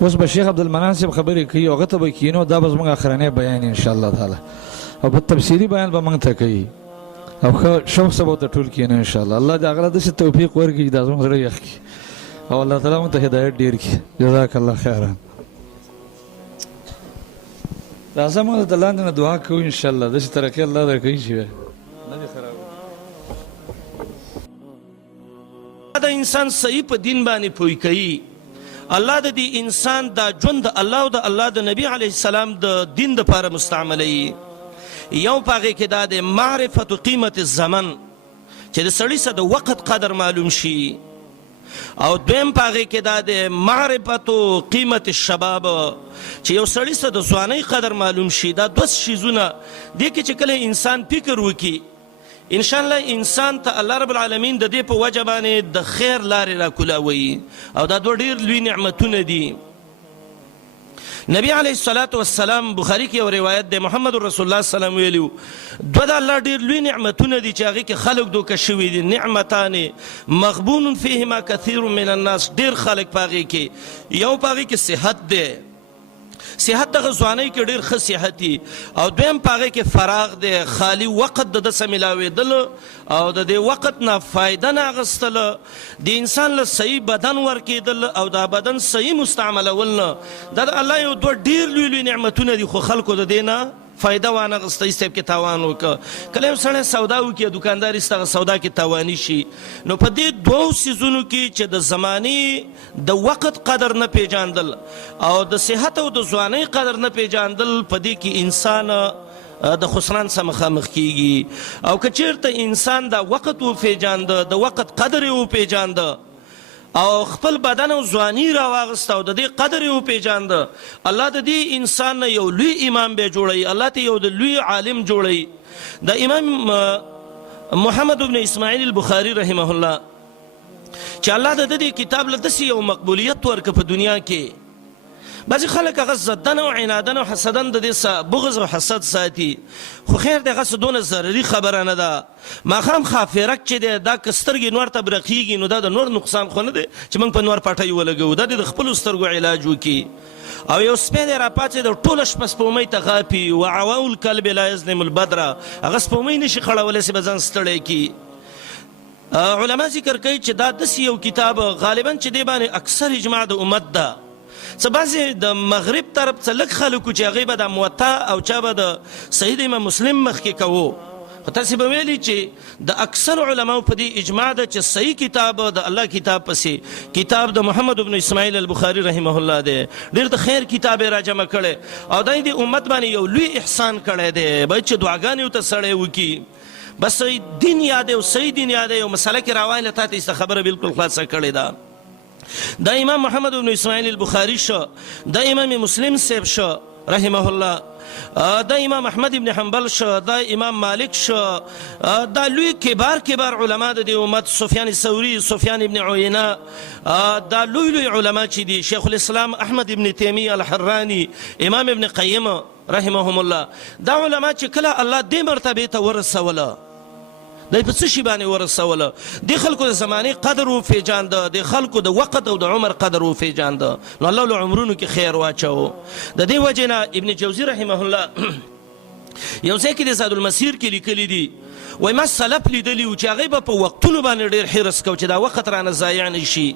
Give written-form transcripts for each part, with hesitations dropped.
اوس به شیخ عبدالمنان صاحب خبرې کوي هغه ته به کینو دا به زموږ اخرنی بیان انشاءالله تعالی او په تفصیلي بیان به موږ ته کوي او ښه شوق سره به ورته ټول کینو انشاءالله الله دې هغه له داسې توفیق ورکړي چې دا زموږ زړه یخ کړي او الله تعالی موږ ته هدایت ډېر کړي جزاک الله خیرا راځه موږ د لاندې نه دعا کوو انشاءالله داسې ترقي الله درکوي چې نه دې خراب دا انسان صحیح په دین باندې پوی کوي الله د دې انسان دا ژوند د الله او د الله د نبی علیه السلام د دین دپاره مستعملوي یو په هغې کې دا د معرفت قیمت الزمن چې د سړي سره د وخت قدر معلوم شي او دویم په هغې کې دا د معرفت قیمت الشباب چې یو سړي سره د ځوانۍ قدر معلوم شي دا دوه څیزونه دې کې چې کله انسان فکر وکړي انشاءالله انسان ته الله رب العالمین د دې په وجه باندې د خیر لارې راکولاوي او دا دوه ډېر لوی نعمتونه دي نبی علیه الصلاة والسلام بخاري کې یو روایت دی محمد رسول الله سلام ویلي دوه د الله ډېر لوی نعمتونه دي چې هغې کې خلک دوکه شوي دي نعمتان مغبون فیهما کثیر من الناس ډېر خلک په هغې کې یو په هغې کې صحت دی صحت دغه ځوانۍ کې ډېر ښه صحت دي او دویم په هغې کې فراغ دی خالي وخت د ده څه میلاوېدل او د دې وخت نه فایده نه اخیستله د انسان له صحیح بدن ورکېدل او دا بدن صحیح مستعملول نه دا د الله یو دوه ډېر لوی لوی نعمتونه دي خو خلکو د دې نه فایده وانه اخیسته ایسته کې تاوان وکړه کله یو سړی سودا وکړي دکاندار ایسته هغه سودا کې تاواني شي نو په دې دوو څیزونو کې چې د زمانې د وخت قدر نه پیژاندل او د صحت او د ځوانۍ قدر نه پیژاندل په دې کې انسان د خسران سره مخامخ کیږي او که چیرته انسان دا وخت وپیژانده د وخت قدر یې وپیژانده او خپل بدن او ځواني راواغسته او د دې قدر یې وپیژانده الله د دې انسان نه یو لوی امام به جوړوي الله ته یو د لوی عالم جوړوي د امام محمد بن اسماعیل البخاري رحمه الله چې الله د دې کتاب له داسې یو مقبولیت ورکړه په دنیا کې بعضې خلک هغه زدن او عنادن او حسدن د دې بغض او حسد ساتي خو خیر دی هغه څه دونه ضروري خبره نه ده ماښام خافرک چې دی دا که سترګې نور ته برقېږي نو دا د نور نقصان خو نه دی چې موږ په نور پټۍ ولګوو دا د خپلو سترګو علاج وکړي او یو سپی دی راپاڅېد ټوله شپه سپومۍ ته غاپي وعواو الکلب لا یظلم البدره هغه سپومۍ نشي خړولی سي به ځان ستړی کړي علما ذکر کوي چې دا داسې یو کتاب غالبا چې دی باندې اکثر اجماع د امت ده څه بعضې د مغرب طرف څه لږ خلکو چې هغوی به د موطا او چا به د صحیح د امام مسلم مخکې کوو خو تاسې به ویلي چې د اکثر علماو په دې اجماع ده چې صحیح کتاب د الله کتاب پسې کتاب د محمد بن اسماعیل البخاري رحمه الله دی ډېر د خیر کتاب یې راجمع کړی او دا یې د امت باندې یو لوی احسان کړی دی باید چې دعاګانې ورته سړی وکړي بس دین یاد او صحیح دین یاد یو مسله کې راوایله تا ته خبره بالکل خلاصه کړې ده دا امام محمد بن اسماعیل البخاري شو دا امام مسلم صاحب شو رحمه الله دا امام احمد ابن حنبل شو دا امام مالک شو دا لوی کبار علما د دې امت سفیان ثوری سفیان ابن عیینه دا لوی علما چې دي شیخ الاسلام احمد ابن تیمیه الحرانی امام ابن قیم رحمهم الله دا علما چې کله الله دې مرتبه ته ورسوله دا په څه شي باندې ورسوله د خلکو د زمانې قدر وپیژانده د خلکو د وخت او د عمر قدر وپیژانده نو الله له عمرونو کې خیر واچو د دې وجې نه ابن جوزي رحمه الله یو ځای کې د زاد المسیر کې لیکلي دي وایي ما سلف لیدلي و چې هغوی به په وختونو باندې ډېر حرص کو چې دا وخت رانه ضایع نه شي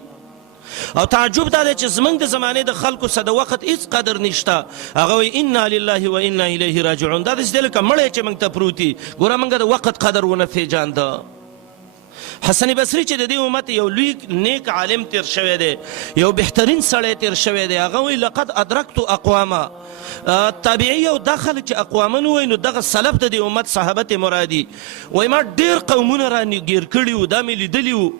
او تعجب دا دی چې زمونږ د زمانې د خلکو سره د وخت هېڅ قدر نشته هغه وایي انا لله و انا الیه راجعون دا داسې دی لکه مړی چې موږ ته پروت دي ګوره موږ د وخت قدر ونه پېژانده حسن بصري چې د دې امت یو لوی نیک عالم تیر شوی دی یو بهترین سړی تیر شوی دی هغه وایي لقد ادرکت اقواما تابعي او دا خلک چې اقوامن وایي نو دغه سلف د دې امت صحابت مرادي وایي ما ډېر قومونه رانګیر کړي وو دا مې لیدلي وو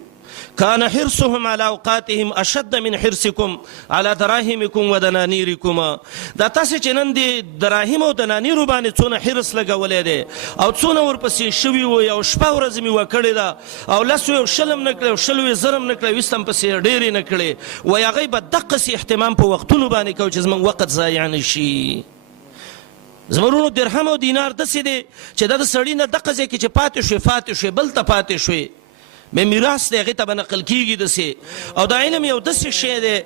كان حرصهم على اوقاتهم اشد من حرصكم على دراهمكم ودنانيركم دا تاسو چې نن دي دراهم او دنانیرو باندې څونه حرص لګولې دي او څونه ورپسې شوي و یو شپه ورځ مې وکړې ده او لسو یو شلم نه کړی او شلو یې زرم نه کړی ویستم پسې ډېرې نه کړې وایي هغوی به دقسې اهتمام په وختونو باندې کوي چې زموږ وخت ضایع نه شي زمرونو درهم او دینار داسې دی چې دا د سړي نه دغه ځای کې چې پاتې شوې بل ته پاتې شوې مې میراث دی هغې ته به نقل کېږي داسې او دا علم یو داسې شی دی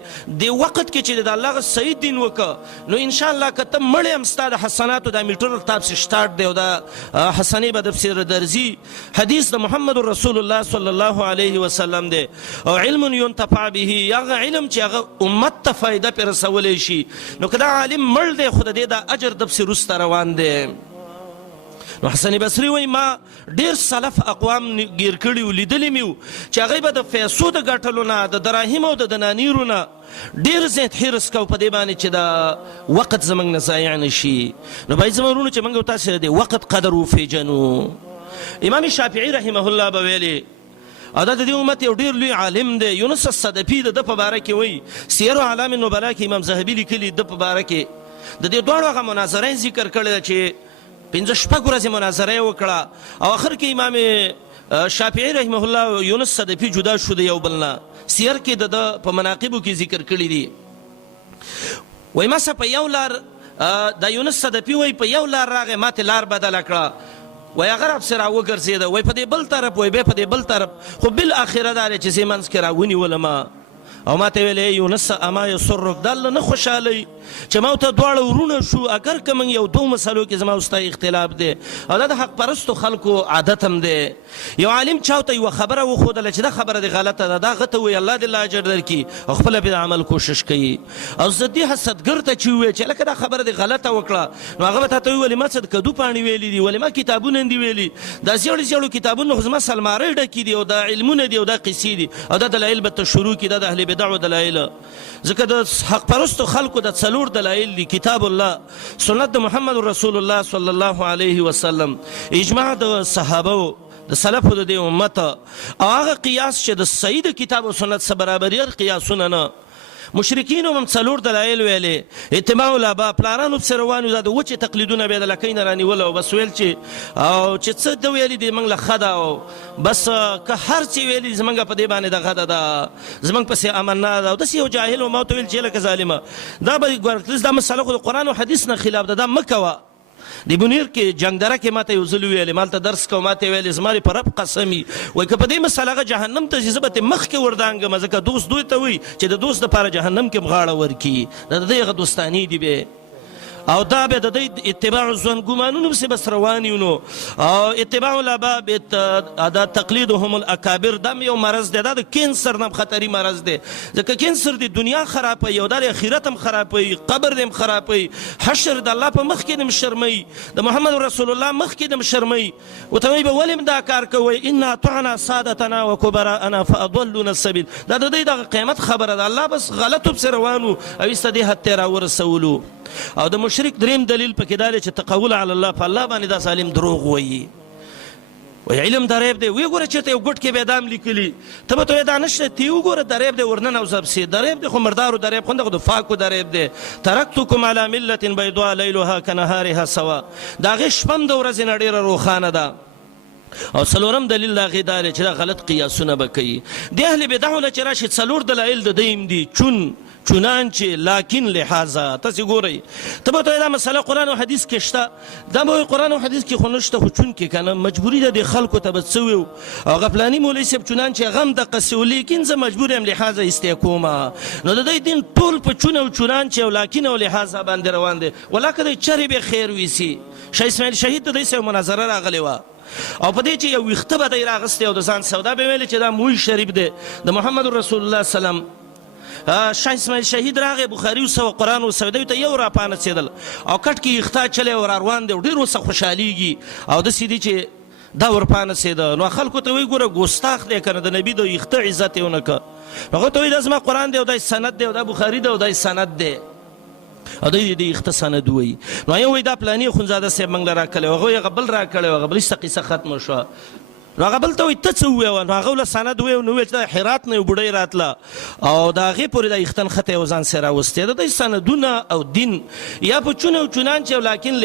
د وخت کې چې د الله صحیح دین وکړه نو انشاءالله که ته مړی هم ستا د حسناتو دا میټر تا پسې سټارټ دی او دا حسنې به د پسې درځي حدیث د محمد رسول الله صلی الله علیه وسلم دی او علم ينتفع به هغه علم چې هغه امت ته فایده پرې رسولی شي نو که دا عالم مړ دی خو د دې دا اجر د پسې وروسته روان دی نو حسن بصري وایي ما ډېر سلف اقوام ګیر کړي و لیدلي مې و چې هغوی به د پیسو د ګټلو نه د دراهمو او د دنانیرو نه ډېر زیات حرص کو په دې باندې چې دا وخت زموږ نه ضایع نه شي نو باید زموږ وروڼو چې موږ او تاسې د وخت قدر وپېژنو امام شافعي رحمه الله به ویلې او دا د دې امت یو ډېر لوی عالم دی یونس الصدفي د ده په باره کې وایي سیر اعلام النبلا کې امام ذهبي لیکلي د په باره کې د دې دواړو هغه مناظره ذکر کړې ده چې 5-6 ورځې مناظره یې وکړه او آخر کې امام شافعي رحمه الله یونس صدفي جدا شو د یو بل نه سیر کې د ده په مناقبو کې ذکر کړي دي وایي ما څه په یو لار دا یونس صدفي وایي په یو لار راغی ماته لار بدله کړه وایي هغه راپسې راوګرځېده وایي په دې بل طرف وایي بیا په دې بل طرف خو بالآخره دا دی چې زه یې منځ کې راونیولم او ما ته ویلې یونس اما یسرک دا الله نه خوشحالی چې ما ته دواړه ورونه شو اگر که موږ یو دو مسلو کې زما ستا اختلاف دی او دا د حق پرستو خلکو عادت هم دی یو عالم چاته یوه خبره وښودله چې دا خبره دې غلطه ده دا هغه ته وایي الله دې الله اجر درکړي او خپله پرې عمل کوشش کوي او ضدي حسدګر ته چې ووایي چې لکه دا خبره دې غلطه وکړه نو هغه به تا ته ویي ولې ما څه د کدو پاڼې ویلي دي ولې ما کتابونه دي ویلي دا زیړو زیړو کتابونه خو زما سلمارۍ ډکې دي او دا علمونه دي او دا قصې دي او دا دلایل به ته شروع کړي دا د اهل بدعو دلایل ځکه د حق پرستو خلکو د څلور دلایل دي کتاب الله سنت د محمد رسول الله صلی الله علیه وسلم اجماع د صحابه د سلفو د دې امت او هغه قیاس چې د صحیح د کتاب او سنت سره برابري قیاسونه نه مشرکین هم څلور دلایل ویلې اتباع الاباء پلارانو پسې روان دا د وچې تقلیدونه بیا د لکۍ نه رانیول او بس ویل چې او چې څه ده ویلي دي موږ له ښه ده او بس که هر څه ویلي زموږ په دې باندې دغه ده زموږ پسې امن نه ده او داسې یو جاهل و ما ورته ویل چې لکه ظالمه دا به دا مسله خو د قرآن او حدیث نه خلاف ده دا مه کوه د بونیر کې جنګدره کې ماته یو ځل ویلې مالته درس کوم ماته ویلې زما په رب قسمي وایي که په دې مسله هغه جهنم ته ځي زه به ترې مخکې وردانګم ځکه دوست دوی ته وایي چې د دوست دپاره جهنم کې غاړه ورکړي دا د دې هغه دوستاني دي بې او دا بیا د دوی اتباع ځوان ګمانونو پسې بس روان یو نو او اتباع الاباء دا تقلیدهم الاکابر دا یو مرض دی دا د کینسر نه خطري مرض دی ځکه کینسر د دنیا خرابوي او د آخرت هم خرابوي قبر هم خرابوي حشر د الله په مخ کې هم شرموي د محمد رسول الله مخ کې هم شرموي ورته وایي به ولې دا کار کوئ انا اطعنا سادتنا وکبراءنا فاضلونا السبیل دا د دوی دغه قیمت خبره ده الله بس غلطو پسې روان و او ایسته دې حد ته راورسولو او د مشرک دریم دلیل پکې دا دی چې تقول علی الله په الله باندې دا ظالم دروغ وایي وایي علم دریب دی ویې ګوره چېرته یو ګوټ کې بیا دام لیکلي ته به ته وایې دا نشته ته یې وګوره دریب دی ورننه او زبسې دریب دی خو مردارو دریب خو د فاکو دریب دی ترکتکم علی ملت بیضاء لیلها کنهارها سوا د هغې شپه هم د ورځې نه ډېره روښانه ده او څلورم دلیل د هغې دا دی چې دا غلط قیاسونه به کوي د اهل بدعو نه چې راشي څلور دلایل د دوی هم دي چنانچه لاکن لحاظه تاسې ګورئ ته به ته دا مسله قرآن او حدیث کې شته دا به قرآن او حدیث کې خو نشته خو چون کې که نه مجبوري ده د خلکو ته به څه ویو او هغه فلاني مولوي صاحب چنانچه هغه هم دقسې و لیکن زه مجبور یم لحاظه استیا کومه نو د دوی دین ټول په چون او چنانچه او لاکن او لحاظه باندې روان دی ولا که دی چرې به خیر ویسي شاه اسماعیل شهید د دوی سره مناظره راغلې وه او په دې چې یو ویښته به دی راغستی او د ځان سودا به ویلې چې دا موی شریف دی د محمد رسول الله سلام شاه اسماعیل شهید راغی بخاري وسوه قرآن وسوه دوی ته یو راپانڅېدل او کټ کې یختا چلی او راروان دی او ډېر ورڅه خوشحالېږي او داسې دي چې دا ورپانڅېده نو خلکو ته وایي ګوره ګستاخ دی که نه د نبي د یخته عزت یې ونه که هغه ته وایي دا زما قرآن دی او دا سند دی او دا بخاري دی او دا سند دی او دوی د یخته سند وایي نو یو وایي دا پلاني اخندزاده صاحب موږ له راکړی و هغه یې هغه بل راکړی و هغه بل ایسته قصه ختمه شوه نو هغه بل ته وایي ته څه وویوه نو هغه له سند وویو نو وویل چې دا هرات نه یو بوډۍ راتله او د هغې پورې دا یختن خطه یې ځان سره راوستې ده د سندونه او دین یا په چون او چنانچه او لاکن